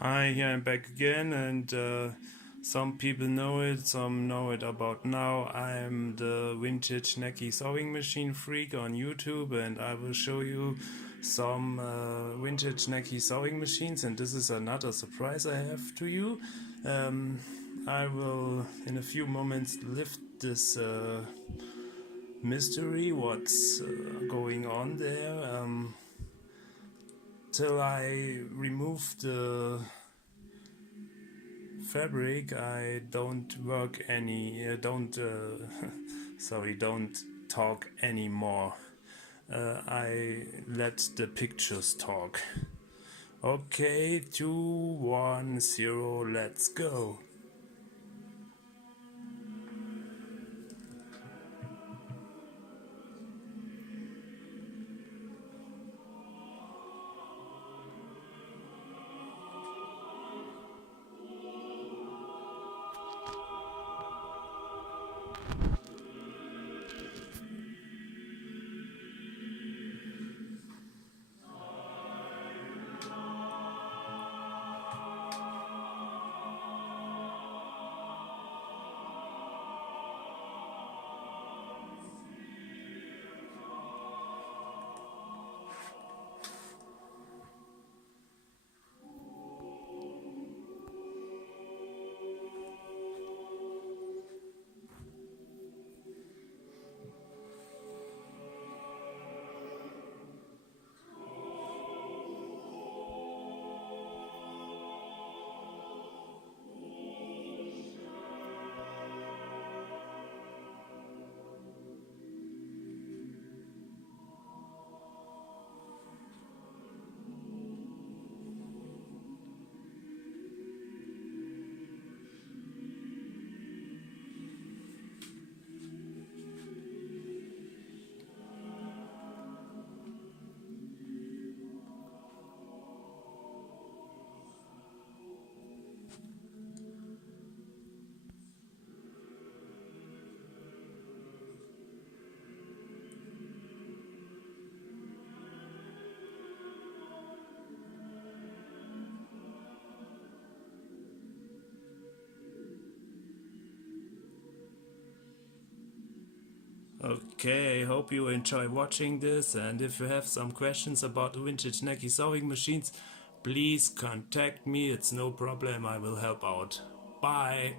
Hi, here I'm back again, and some people know it, some know it about now. I'm the vintage Necchi sewing machine freak on YouTube, and I will show you some vintage Necchi sewing machines. And this is another surprise I have to you. Um, I will, in a few moments, lift this mystery, what's going on there, till I remove the fabric. I don't work any don't sorry, don't talk anymore. I let the pictures talk. Okay, 2 1 0, let's go. Okay, hope you enjoy watching this, and if you have some questions about the vintage Necchi sewing machines, please contact me. It's no problem, I will help out. Bye.